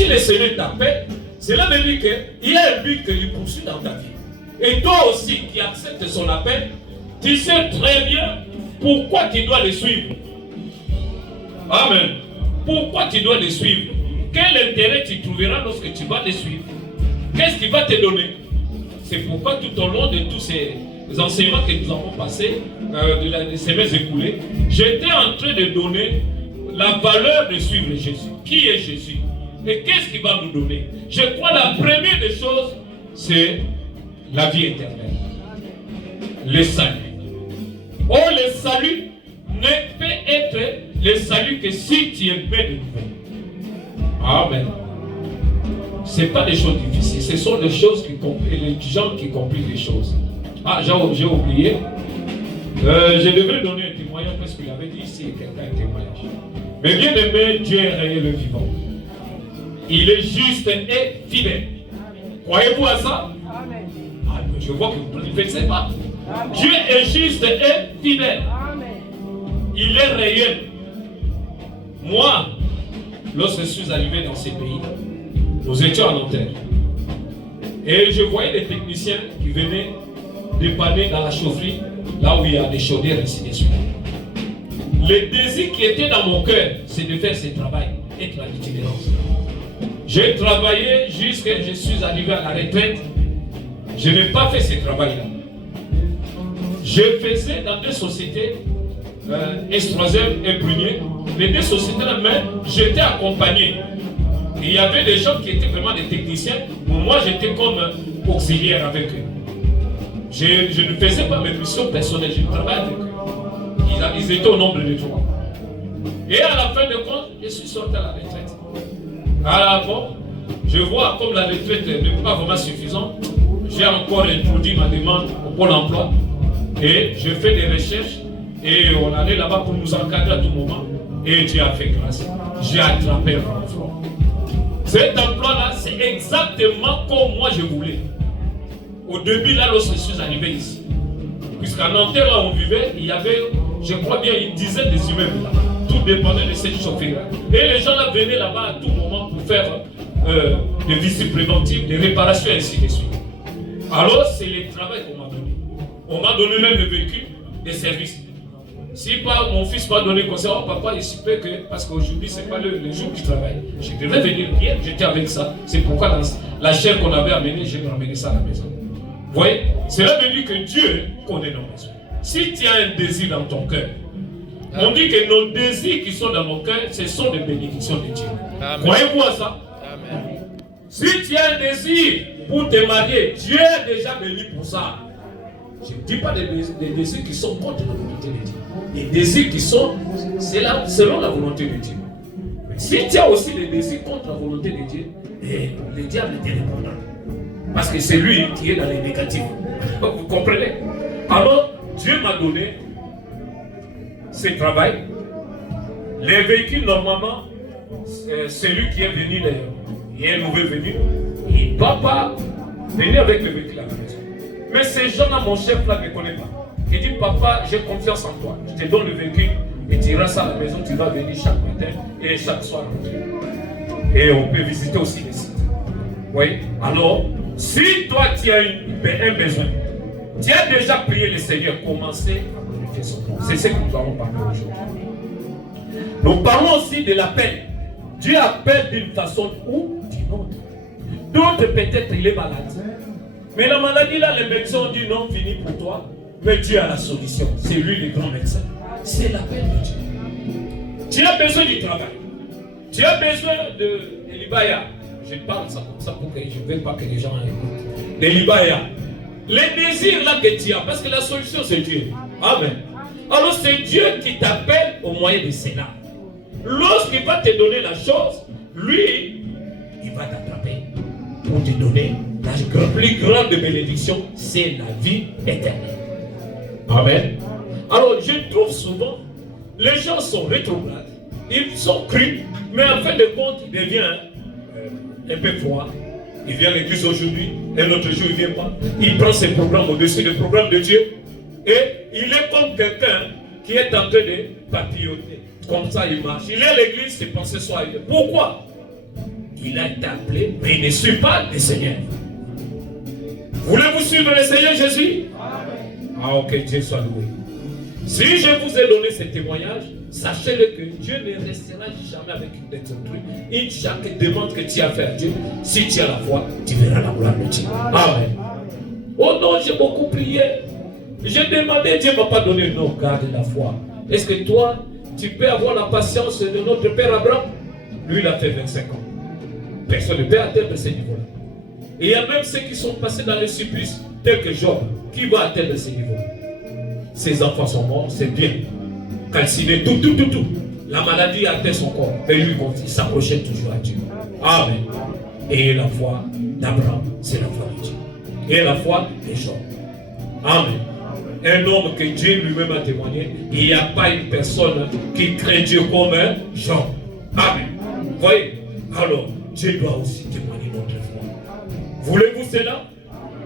si le Seigneur t'appelle, cela veut dire qu'il y a un but qu'il poursuit dans ta vie. Et toi aussi qui acceptes son appel, tu sais très bien pourquoi tu dois le suivre. Amen. Pourquoi tu dois le suivre? Quel intérêt tu trouveras lorsque tu vas le suivre? Qu'est-ce qu'il va te donner? C'est pourquoi tout au long de tous ces enseignements que nous avons passés, de ces semaines écoulées, j'étais en train de donner la valeur de suivre Jésus. Qui est Jésus? Et qu'est-ce qu'il va nous donner? Je crois la première des choses, c'est la vie éternelle. Le salut. Oh, le salut ne peut être le salut que si tu es né de nouveau. Amen. Ce n'est pas des choses difficiles, ce sont des choses qui comprennent, les gens qui comprennent les choses. Ah, j'ai oublié. Je devrais donner un témoignage parce qu'il avait dit ici, quelqu'un un témoignage. Mais bien aimé, Dieu est réel et vivant. Il est juste et fidèle. Croyez-vous à ça? Amen. Ah, je vois que vous ne le pensez pas. Amen. Dieu est juste et fidèle. Amen. Il est réel. Moi, lorsque je suis arrivé dans ces pays, nous étions en Nanterre. Et je voyais des techniciens qui venaient dépanner dans la chaufferie, là où il y a des chaudières, ainsi de suite. Le désir qui était dans mon cœur, c'est de faire ce travail, être à l'itinérance. J'ai travaillé jusqu'à ce que je suis arrivé à la retraite. Je n'ai pas fait ce travail-là. Je faisais dans deux sociétés, S3M et Brunier. Les deux sociétés-là, mais j'étais accompagné. Il y avait des gens qui étaient vraiment des techniciens. Moi, j'étais comme auxiliaire avec eux. Je ne faisais pas mes missions personnelles, je travaillais avec eux. Ils étaient au nombre de 3. Et à la fin de compte, je suis sorti à la retraite. Alors bon, je vois comme la retraite n'est pas vraiment suffisante, j'ai encore introduit ma demande au Pôle emploi et je fais des recherches et on allait là-bas pour nous encadrer à tout moment et Dieu a fait grâce. J'ai attrapé un emploi. Cet emploi-là, c'est exactement comme moi je voulais. Au début, là, lorsque je suis arrivé ici, puisqu'à Nanterre, là où on vivait, il y avait, je crois bien, une dizaine d'immeubles là. Tout dépendait de cette chaufferie-là. Et les gens là venaient là-bas à tout moment pour faire des visites préventives, des réparations, et ainsi de suite. Alors, c'est le travail qu'on m'a donné. On m'a donné même le véhicule des services. Si pas, mon fils m'a donné conseil, oh papa, il se peut que, parce qu'aujourd'hui, ce n'est pas le jour du travail. Je devais venir hier, j'étais avec ça. C'est pourquoi dans la chair qu'on avait amenée, j'ai ramené ça à la maison. Vous voyez? Cela veut dire que Dieu connaît nos besoins. Si tu as un désir dans ton cœur, on dit que nos désirs qui sont dans nos cœurs, ce sont des bénédictions de Dieu. Croyez-vous à ça? Amen. Si tu as un désir pour te marier, Dieu a déjà béni pour ça. Je ne dis pas des désirs qui sont contre la volonté de Dieu. Des désirs qui sont selon la volonté de Dieu. Si tu as aussi des désirs contre la volonté de Dieu, le diable te répondra. Parce que c'est lui qui est dans les négatifs. Vous comprenez? Alors, Dieu m'a donné ce travail. Les véhicules, normalement, celui qui est venu, il y a un nouveau venu, il ne doit pas venir avec le véhicule à la maison. Mais ces gens-là, mon chef là, ne me connaît pas. Il dit, papa, j'ai confiance en toi. Je te donne le véhicule et tu iras ça à la maison, tu vas venir chaque matin et chaque soir. Et on peut visiter aussi les sites. Oui. Alors, si toi tu as un besoin, tu as déjà prié le Seigneur, commencez à glorifier son nom. C'est ce que nous allons parler aujourd'hui. Nous parlons aussi de l'appel. Dieu appelle d'une façon ou d'une autre. D'autres, peut-être, il est malade. Mais la maladie, là, les médecins ont dit non, fini pour toi. Mais Dieu a la solution. C'est lui le grand médecin. C'est l'appel de Dieu. Tu as besoin du travail. Tu as besoin de l'Ibaya. Je parle ça comme ça pour que je ne veux pas que les gens écoutent. De l'Ibaya. Les désirs là que tu as, parce que la solution c'est Dieu. Amen. Alors c'est Dieu qui t'appelle au moyen de cela. Lorsqu'il va te donner la chose, lui, il va t'attraper pour te donner la plus grande bénédiction, c'est la vie éternelle. Amen. Alors je trouve souvent, les gens sont rétrogrades, ils sont crus, mais en fin de compte, il devient un peu froid. Il vient à l'église aujourd'hui, un autre jour il ne vient pas. Il prend ses programmes au-dessus des programmes de Dieu. Et il est comme quelqu'un qui est en train de papilloter. Comme ça il marche. Il est à l'église, ses pensées sont ailleurs. Pourquoi? Il a été appelé, mais il ne suit pas le Seigneur. Voulez-vous suivre le Seigneur Jésus? Ah ok, Dieu soit loué. Si je vous ai donné ce témoignage, sachez-le que Dieu ne restera jamais avec une tête autrui. Et chaque demande que tu as fait à Dieu, si tu as la foi, tu verras la gloire de Dieu. Amen. Oh non, j'ai beaucoup prié. J'ai demandé, Dieu ne m'a pas donné. Non, garde la foi. Est-ce que toi, tu peux avoir la patience de notre père Abraham? Lui, il a fait 25 ans. Personne ne peut atteindre ce niveau-là. Et il y a même ceux qui sont passés dans le supplice, tels que Job, qui va atteindre ce niveau. Ses enfants sont morts, c'est bien. Calciné, tout. La maladie atteint son corps. Mais lui, il s'approchait toujours à Dieu. Amen. Et la foi d'Abraham, c'est la foi de Dieu. Et la foi de Job. Amen. Un homme que Dieu lui-même a témoigné, il n'y a pas une personne qui craint Dieu comme Job. Amen. Voyez? Alors, Dieu doit aussi témoigner notre foi. Voulez-vous cela?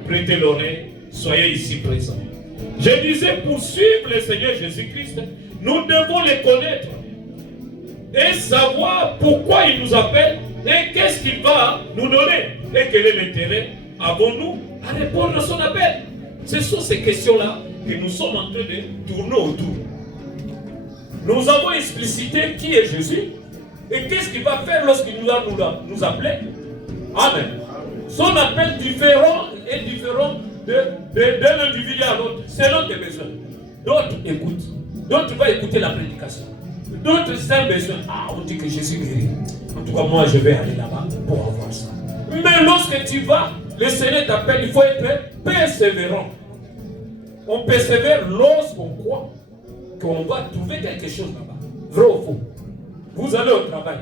Prêtez l'oreille, soyez ici présents. Je disais, pour suivre le Seigneur Jésus-Christ, nous devons le connaître et savoir pourquoi il nous appelle et qu'est-ce qu'il va nous donner et quel est l'intérêt avons-nous à répondre à son appel. Ce sont ces questions-là que nous sommes en train de tourner autour. Nous avons explicité qui est Jésus et qu'est-ce qu'il va faire lorsqu'il nous appelle. Amen. Son appel est différent d'un individu à l'autre, selon tes besoins. D'autres écoutent, d'autres vont écouter la prédication. D'autres ont besoin. Ah, on dit que Jésus guérit. En tout cas, moi, je vais aller là-bas pour avoir ça. Mais lorsque tu vas, le Seigneur t'appelle, il faut être persévérant. On persévère lorsqu'on croit qu'on va trouver quelque chose là-bas. Vrai ou faux? Vous allez au travail.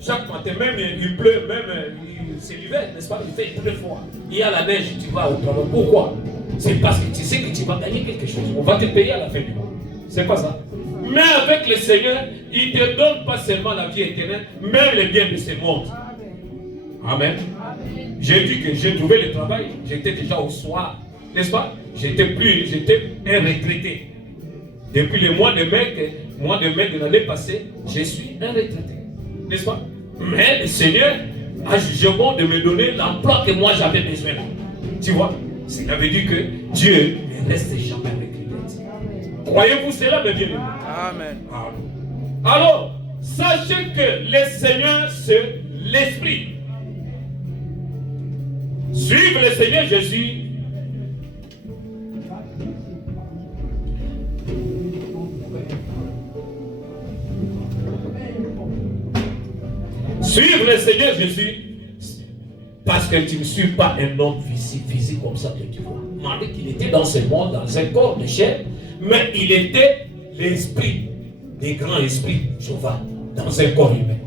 Chaque matin, même il pleut, même c'est l'hiver, n'est-ce pas? Il fait très froid. Il y a la neige, tu vas au travail. Pourquoi? C'est parce que tu sais que tu vas gagner quelque chose. On va te payer à la fin du mois. C'est pas ça. Mais avec le Seigneur, il ne te donne pas seulement la vie éternelle, même les biens de ce monde. Amen. J'ai dit que j'ai trouvé le travail, j'étais déjà au soir, n'est-ce pas? J'étais un retraité. Depuis le mois de mai de l'année passée, je suis un retraité. N'est-ce pas? Mais le Seigneur a jugé bon de me donner l'emploi que moi j'avais besoin. Tu vois? Cela veut dire que Dieu ne reste jamais avec les dettes. Croyez-vous cela, mes bien-aimés? Amen. Alors, sachez que le Seigneur, c'est l'Esprit. Suivre le Seigneur Jésus. Suivre le Seigneur Jésus, parce que tu ne suis pas un homme physique comme ça que tu vois. Malgré qu'il était dans ce monde, dans un corps de chair, mais il était l'esprit, des grands esprits, Jéhovah, dans un corps humain.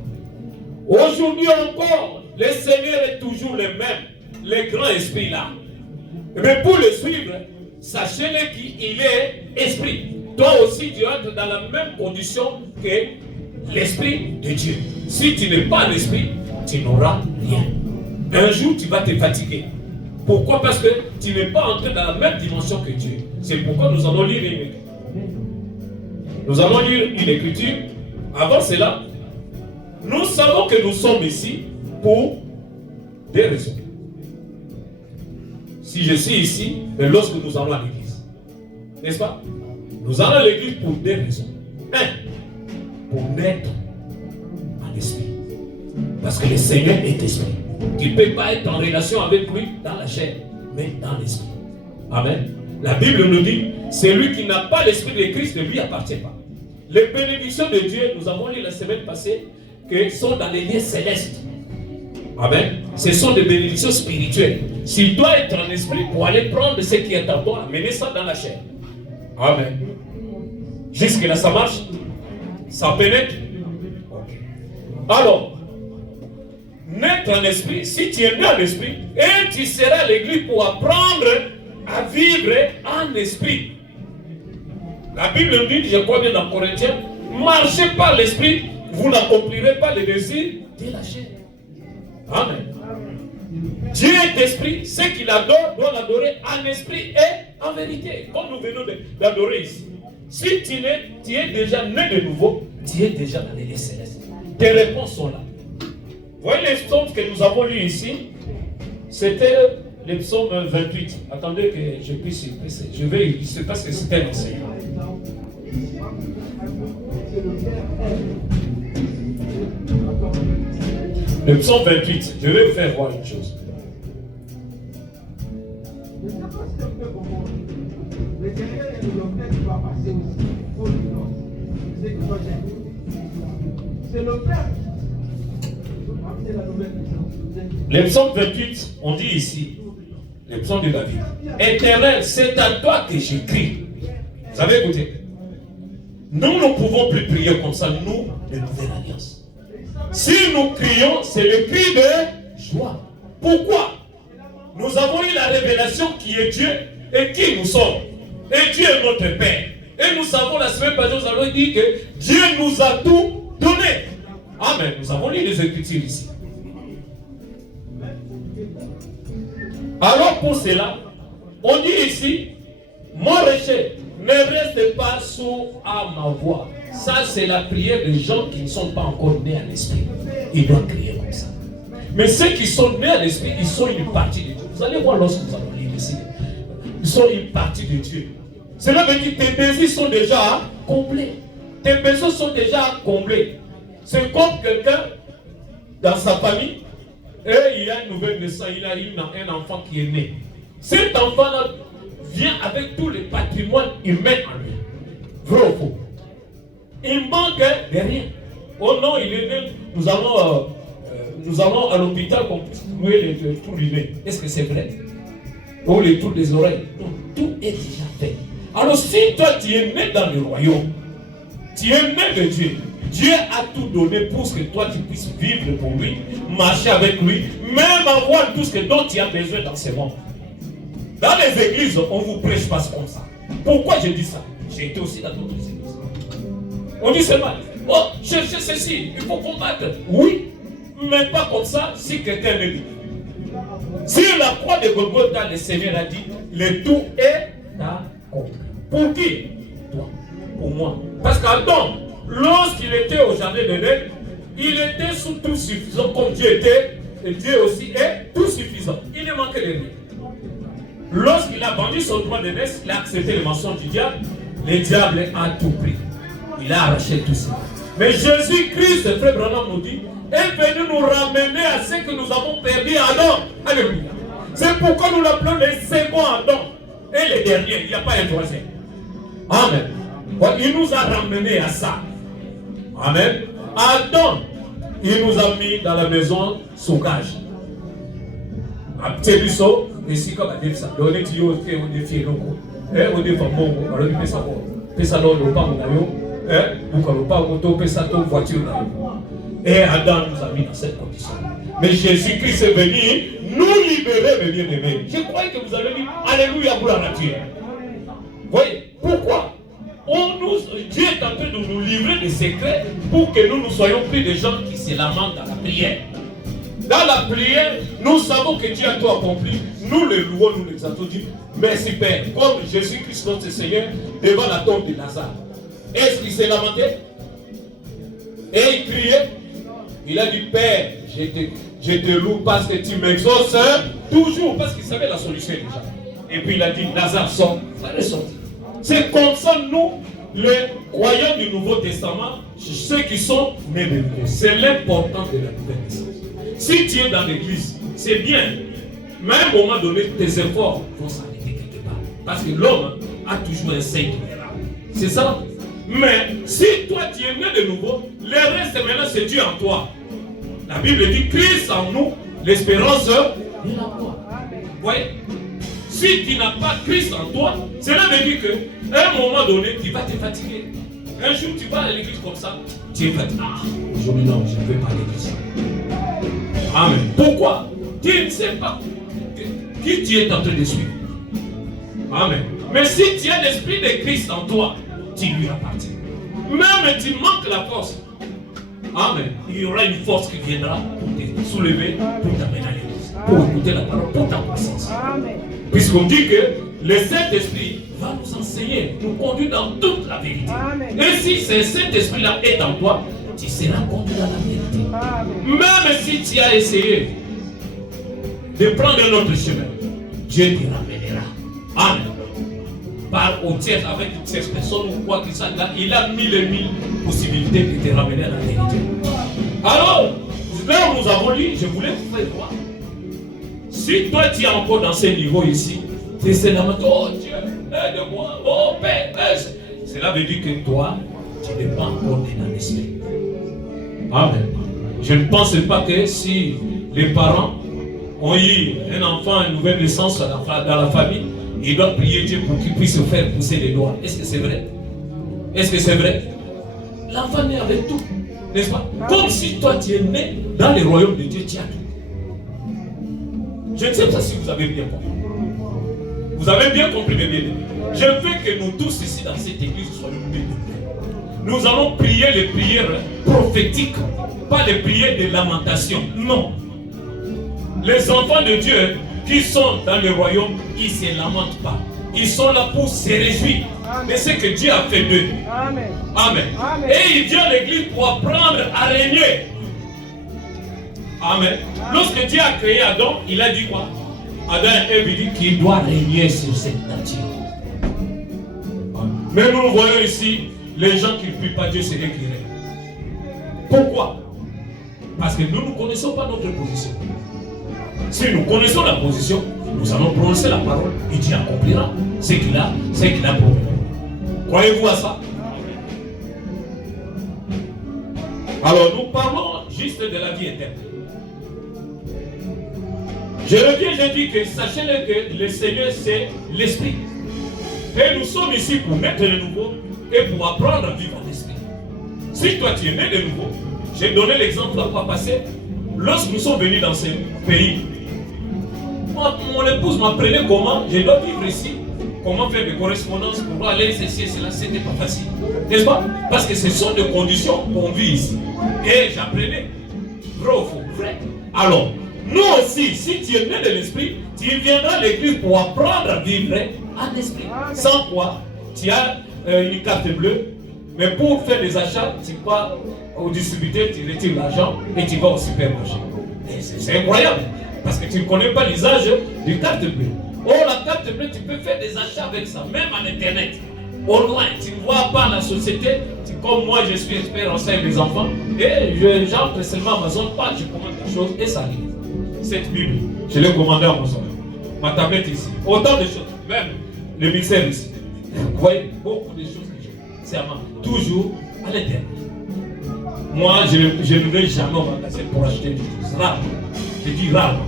Aujourd'hui encore, le Seigneur est toujours le même, le grand esprit là. Mais pour le suivre, sachez-le qu'il est esprit. Toi aussi, tu entres dans la même condition que l'esprit de Dieu. Si tu n'es pas l'esprit, tu n'auras rien. Un jour, tu vas te fatiguer. Pourquoi? Parce que tu n'es pas entré dans la même dimension que Dieu. C'est pourquoi nous allons lire une écriture. Avant cela, nous savons que nous sommes ici pour des raisons. Si je suis ici, mais lorsque nous allons à l'église, n'est-ce pas? Nous allons à l'église pour des raisons. Pour naître en esprit. Parce que le Seigneur est esprit. Tu ne peux pas être en relation avec lui dans la chair, mais dans l'esprit. Amen. La Bible nous dit, celui qui n'a pas l'esprit de Christ ne lui appartient pas. Les bénédictions de Dieu, nous avons lu la semaine passée, que sont dans les lieux célestes. Amen. Ce sont des bénédictions spirituelles. Tu dois être en esprit pour aller prendre ce qui est en toi, amener ça dans la chair. Amen. Jusque là, ça marche? Ça pénètre? Okay. Alors, naître en esprit, si tu es né en esprit, et tu seras à l'église pour apprendre à vivre en esprit. La Bible nous dit, je crois bien dans Corinthiens, marchez par l'esprit, vous n'accomplirez pas les désirs de la chair. Amen. Dieu est esprit, ceux qui l'adorent doivent l'adorer en esprit et en vérité, comme nous venons d'adorer ici. Si tu es déjà né de nouveau, tu es déjà dans les lieux célestes. Tes réponses sont là. voyez les psaumes que nous avons lus ici, c'était le psaume 28. Attendez que je puisse, je vais illustrer parce que c'était l'enseignement. Le psaume 28, je vais vous faire voir une chose. Le psaume 28, on dit ici, le psaume de David. Éternel, c'est à toi que j'écris. Vous avez écouté? Nous ne pouvons plus prier comme ça, nous, de nouvelle alliance. Si nous crions, c'est le cri de joie. Pourquoi? Nous avons eu la révélation qui est Dieu et qui nous sommes. Et Dieu est notre Père. Et nous savons, la semaine passée, nous avons dit que Dieu nous a tout donné. Amen. Nous avons lu les Écritures ici. Alors pour cela, on dit ici, mon péché ne reste pas sourd à ma voix. Ça, c'est la prière des gens qui ne sont pas encore nés à l'esprit. Ils doivent crier comme ça. Mais ceux qui sont nés à l'esprit, ils sont une partie de Dieu. Vous allez voir lorsque vous allez lire ici. Ils sont une partie de Dieu. Cela veut dire que tes désirs sont déjà comblés. Tes besoins sont déjà comblés. C'est comme quelqu'un dans sa famille, et il y a une nouvelle naissance, il a un enfant qui est né. Cet enfant-là vient avec tous les patrimoines humains en lui. Vrai ou faux? Il manque de rien. Oh non, il est né. Nous allons à l'hôpital qu'on puisse trouver les trous du nez. Est-ce que c'est vrai? Ou les trous des oreilles? Non, tout est déjà fait. Alors si toi tu es né dans le royaume, tu es né de Dieu, Dieu a tout donné pour que toi tu puisses vivre pour lui, marcher avec lui, même avoir tout ce dont tu as besoin dans ce monde. Dans les églises, on ne vous prêche pas comme ça. Pourquoi je dis ça? J'ai été aussi dans d'autres églises. On dit seulement, oh, cherchez ceci, il faut combattre. Oui, mais pas comme ça si quelqu'un le dit. Sur la croix de Golgotha, le Seigneur a dit, le tout est d'accord. Pour qui? Toi. Pour moi. Parce qu'Adam, lorsqu'il était au jardin d'Éden, il était sous tout suffisant comme Dieu était, et Dieu aussi est tout suffisant. Il ne manquait de rien. Lorsqu'il a vendu son droit de naissance, il a accepté le mensonge du diable, le diable a tout pris. Il a arraché tout ça. Mais Jésus-Christ, frère Branham nous dit, est venu nous ramener à ce que nous avons perdu à Adam. Alléluia. C'est pourquoi nous l'appelons le second Adam. Et le dernier, il n'y a pas un troisième. Amen. Il nous a ramenés à ça. Amen. Adam, il nous a mis dans la maison sauvage. Abteluso, ici comme à dire ça. On est dit au défi locaux. On est fameux. Alors il fait ça. Pesa dans le pas mon voiture. Et Adam nous a mis dans cette condition. Mais Jésus-Christ est venu nous libérer, mes bien-aimés. Je croyais que vous avez dit Alléluia pour la nature. Vous voyez pourquoi? Dieu est en train de nous livrer des secrets pour que nous soyons plus des gens qui se lamentent dans la prière. Dans la prière, nous savons que Dieu a tout accompli. Nous le louons, nous l'exaltons. Merci Père. Comme Jésus-Christ notre Seigneur devant la tombe de Lazare. Est-ce qu'il s'est lamenté? Et il criait. Il a dit Père, je te loue parce que tu m'exauces toujours. Parce qu'il savait la solution déjà. Et puis il a dit Lazare sort. Ça est sorti. C'est comme ça nous, les croyants du Nouveau Testament, ceux qui sont nés de nouveau. C'est l'important de la nouvelle naissance. Si tu es dans l'église, c'est bien. Mais à un moment donné, tes efforts vont s'arrêter quelque part. Parce que l'homme a toujours un sein tolérable. C'est ça. Mais si toi tu es né de nouveau, le reste maintenant c'est Dieu en toi. La Bible dit Christ en nous, l'espérance de la foi. Vous voyez? Si tu n'as pas Christ en toi, cela veut dire qu'à un moment donné, tu vas te fatiguer. Un jour, tu vas à l'église comme ça, tu es fatigué. Aujourd'hui, non, je ne vais pas à l'église. Amen. Pourquoi? Tu ne sais pas qui tu es en train de suivre. Amen. Mais si tu as l'esprit de Christ en toi, tu lui appartiens. Même tu manques la force. Amen. Il y aura une force qui viendra pour te soulever, pour t'amener à l'église, pour écouter la parole, pour ta croissance. Amen. Puisqu'on dit que le Saint-Esprit va nous enseigner, nous conduire dans toute la vérité. Amen. Et si ce Saint-Esprit-là est en toi, tu seras conduit dans la vérité. Même si tu as essayé de prendre un autre chemin, Dieu te ramènera. Amen. Par au tiers avec cette personne ou quoi qu'il soit là, il a mille et mille possibilités de te ramener à la vérité. Alors, là où nous avons lu, je voulais vous faire voir. Si toi tu es encore dans ce niveau ici, tu es là, oh Dieu, aide-moi, oh Père, cela veut dire que toi, tu n'es pas encore né dans l'esprit. Amen. Je ne pense pas que si les parents ont eu un enfant, une nouvelle naissance dans la famille, ils doivent prier Dieu pour qu'il puisse se faire pousser les doigts. Est-ce que c'est vrai? Est-ce que c'est vrai? L'enfant naît avec tout, n'est-ce pas? Comme si toi tu es né dans le royaume de Dieu, tu as tout. Je ne sais pas si vous avez bien compris. Vous avez bien compris, mes bien-aimés. Je veux que nous tous ici dans cette église soyons bénis. Nous allons prier les prières prophétiques, pas les prières de lamentation. Non. Les enfants de Dieu qui sont dans le royaume, ils ne se lamentent pas. Ils sont là pour se réjouir de ce que Dieu a fait d'eux. Amen. Amen. Amen. Et il vient à l'église pour apprendre à régner. Amen. Lorsque Dieu a créé Adam, il a dit quoi? Adam et Ève dit qu'il doit régner sur cette nature. Mais nous voyons ici, les gens qui ne prient pas Dieu, c'est eux qui règnent. Pourquoi? Parce que nous ne connaissons pas notre position. Si nous connaissons la position, nous allons prononcer la parole et Dieu accomplira ce qu'il a promis. Croyez-vous à ça? Alors nous parlons juste de la vie éternelle. Je reviens, je dis que sachez-le que le Seigneur c'est l'Esprit. Et nous sommes ici pour naître de nouveau et pour apprendre à vivre en esprit. Si toi tu es né de nouveau, j'ai donné l'exemple la fois passée, lorsque nous sommes venus dans ce pays, mon épouse m'apprenait comment je dois vivre ici, comment faire des correspondances pour aller ceci et cela, c'était pas facile. N'est-ce pas? Parce que ce sont des conditions qu'on vit ici. Et j'apprenais. Vrai ou faux? Vrai. Alors, nous aussi, si tu es né de l'esprit, tu viendras à l'église pour apprendre à vivre en esprit. Sans quoi, tu as une carte bleue, mais pour faire des achats, tu vas au distributeur, tu retires l'argent et tu vas au supermarché. C'est incroyable, parce que tu ne connais pas l'usage du carte bleue. Oh, la carte bleue, tu peux faire des achats avec ça, même en internet. Au loin, tu ne vois pas la société, comme moi je suis expert en sein des enfants, et j'entre seulement Amazon, je commande quelque chose et ça arrive. Cette Bible, je l'ai commandée à mon soeur. Ma tablette ici, autant de choses, même le mixeur ici. Vous voyez, beaucoup de choses que j'ai. C'est à moi, toujours à l'intérieur. Moi, je ne vais jamais au magasin pour acheter des choses. Rarement. Je dis rarement.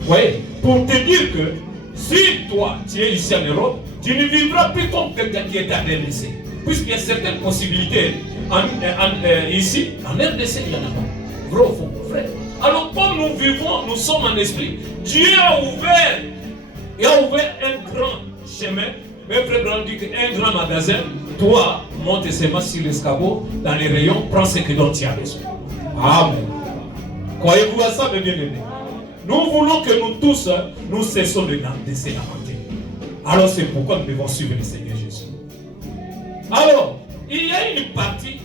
Vous voyez, pour te dire que si toi, tu es ici en Europe, tu ne vivras plus comme quelqu'un qui est en RDC. Puisqu'il y a certaines possibilités ici, en RDC, il n'y en a pas. Vrai ou faux? Vrai. Alors, comme nous vivons, nous sommes en esprit, Dieu a ouvert un grand chemin. Même frère Branham dit qu'un grand magasin, toi, monte seulement sur l'escabeau, dans les rayons, prends ce que dont tu as besoin. Amen. Croyez-vous à ça, mes bien-aimés? Nous voulons que nous tous, nous cessons de se lamenter. Alors, c'est pourquoi nous devons suivre le Seigneur Jésus. Alors, il y a une partie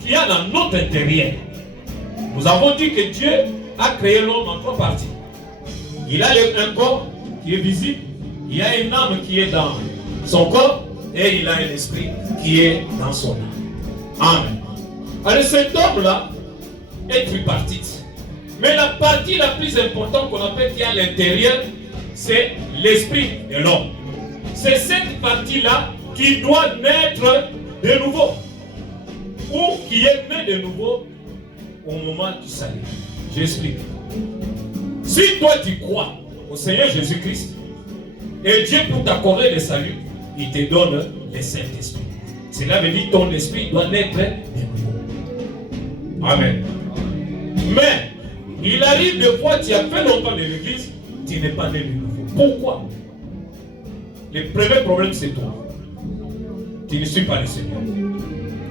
qui est dans notre intérieur. Nous avons dit que Dieu a créé l'homme en trois parties. Il a un corps qui est visible, il y a une âme qui est dans son corps et il a un esprit qui est dans son âme. Amen. Alors cet homme-là est tripartite. Mais la partie la plus importante qu'on appelle qui est à l'intérieur, c'est l'esprit de l'homme. C'est cette partie-là qui doit naître de nouveau. Ou qui est né de nouveau au moment du salut. J'explique. Si toi tu crois au Seigneur Jésus-Christ et Dieu pour t'accorder le salut, il te donne le Saint-Esprit. Cela veut dire que ton esprit doit naître de nouveau. Amen. Mais il arrive des fois, tu as fait longtemps de l'église, tu n'es pas né de nouveau. Pourquoi? Le premier problème c'est toi. Tu ne suis pas le Seigneur.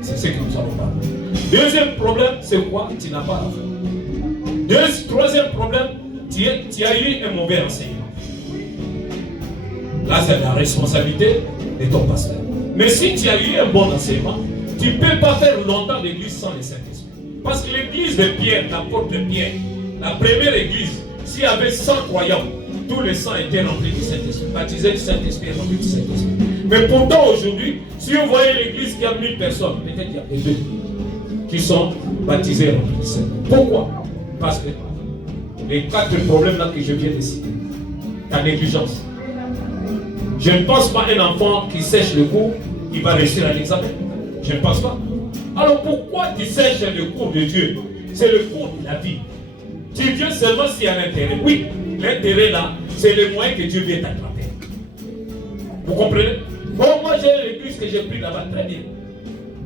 C'est ce que nous allons parler. Deuxième problème, c'est quoi? Tu n'as pas la foi. Troisième problème, tu as eu un mauvais enseignement. Là, c'est la responsabilité de ton pasteur. Mais si tu as eu un bon enseignement, tu ne peux pas faire longtemps l'église sans le Saint-Esprit. Parce que l'église de Pierre, l'apôtre de Pierre, la première église, s'il y avait 100 croyants, tous les 100 étaient remplis du Saint-Esprit, baptisés du Saint-Esprit et remplis du Saint-Esprit. Mais pourtant aujourd'hui, si vous voyez l'église qui a 1000 personnes, peut-être il y a que 2 qui sont baptisés et remplis du Saint-Esprit. Pourquoi? Parce que les 4 problèmes là que je viens de citer, ta négligence. Je ne pense pas un enfant qui sèche le cours, il va réussir à l'examen. Je ne pense pas. Alors pourquoi tu sèches le cours de Dieu? C'est le cours de la vie. Tu viens seulement s'il y a l'intérêt. Oui, l'intérêt là, c'est le moyen que Dieu vient t'attraper. Vous comprenez? Bon, moi j'ai l'église que j'ai pris là-bas, très bien.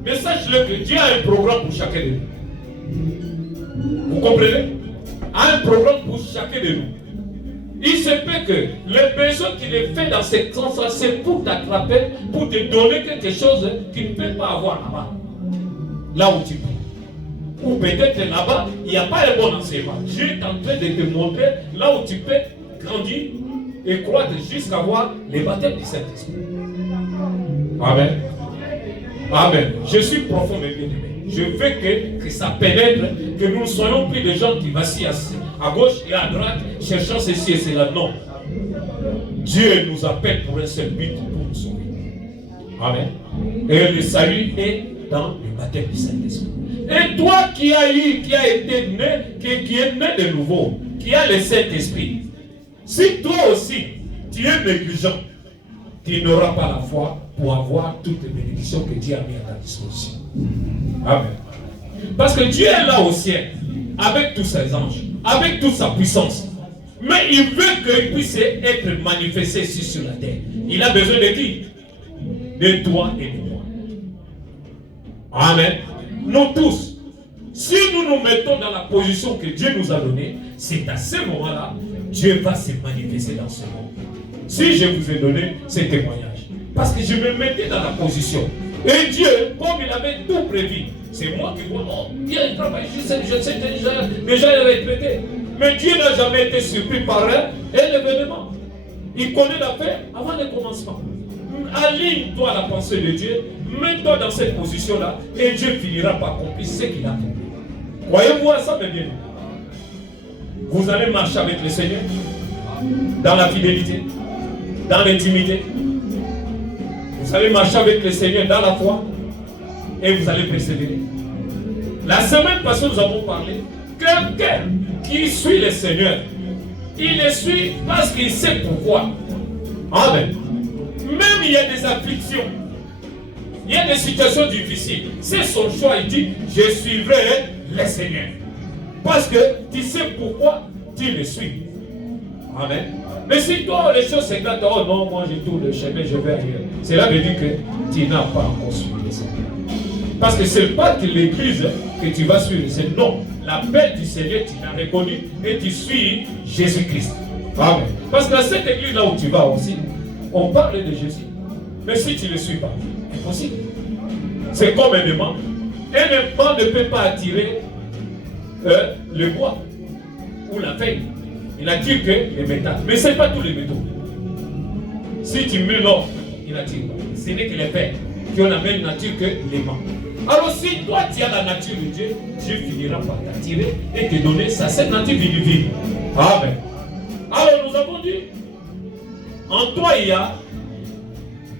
Mais sache-le que Dieu a un programme pour chacun de nous. Vous comprenez? A un programme pour chacun de nous. Il se peut que le besoin qu'il est fait dans ce sens-là, c'est pour t'attraper, pour te donner quelque chose qu'il ne peut pas avoir là-bas. Là où tu peux. Ou peut-être là-bas, il n'y a pas un bon enseignement. Dieu est en train de te montrer là où tu peux grandir et croître jusqu'à voir les baptêmes du Saint-Esprit. Amen. Amen. Je suis profond et bien-aimé. Je veux que ça pénètre, que nous ne soyons plus des gens qui vacillent à gauche et à droite, cherchant ceci et cela. Non. Dieu nous appelle pour un seul but, pour nous sauver. Amen. Et le salut est dans le baptême du Saint-Esprit. Et toi qui as été né, qui est né de nouveau, qui a le Saint-Esprit, si toi aussi tu es négligent, tu n'auras pas la foi pour avoir toutes les bénédictions que Dieu a mis à ta disposition. Amen. Parce que Dieu est là au ciel, avec tous ses anges, avec toute sa puissance. Mais il veut qu'il puisse être manifesté ici sur la terre. Il a besoin de qui? De toi et de moi. Amen. Nous tous, si nous nous mettons dans la position que Dieu nous a donnée, c'est à ce moment-là, Dieu va se manifester dans ce monde. Si je vous ai donné ce témoignage, parce que je me mettais dans la position, et Dieu, comme il avait tout prévu, c'est moi qui vois, oh, Dieu travaille, je sais déjà retraité. Mais Dieu n'a jamais été surpris par un événement. Il connaît l'affaire avant le commencement. Aligne-toi à la pensée de Dieu, mets-toi dans cette position-là, et Dieu finira par accomplir ce qu'il a accompli. Croyez-vous à ça, mes bien? Vous allez marcher avec le Seigneur dans la fidélité, dans l'intimité. Vous allez marcher avec le Seigneur dans la foi et vous allez persévérer. La semaine passée, nous avons parlé. Quelqu'un qui suit le Seigneur, il le suit parce qu'il sait pourquoi. Amen. Même il y a des afflictions, il y a des situations difficiles. C'est son choix, il dit, je suivrai le Seigneur. Parce que tu sais pourquoi tu le suis. Amen. Mais si toi, les choses s'éclatent, oh non, moi j'ai tout le chemin, je vais ailleurs. Cela veut dire que tu n'as pas encore suivi le Seigneur. Parce que ce n'est pas que l'église que tu vas suivre, c'est non. L'appel du Seigneur, tu l'as reconnu et tu suis Jésus-Christ. Amen. Parce que dans cette église là où tu vas aussi, on parle de Jésus. Mais si tu ne le suis pas, impossible. C'est comme un aimant. Un aimant ne peut pas attirer le bois ou la feuille. Il attire que les métaux. Mais ce n'est pas tous les métaux. Si tu mets l'or, il n'attire pas. Ce n'est que les feuilles qui ont la même nature que l'aimant. Alors si toi tu as la nature de Dieu, Dieu finira par t'attirer et te donner sa cette nature divine. Amen. Alors nous avons dit, en toi il y a